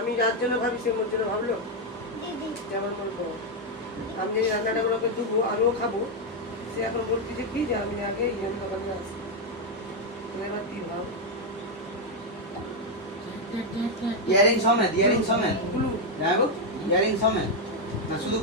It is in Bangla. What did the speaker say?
আমি রাত জন্য ভাবি সে মোর জন্য ভাবলো যেমন বলবো আমি যে রান্নাটাগুলোকে দেবো আমিও খাবো সে এখন বলছি যে কি যে আমি আগে ইয়ের দোকানে আসি এবার দি ভাব ইয়ারিং সমেত যাই হোক ইয়ারিং সমেত না শুধু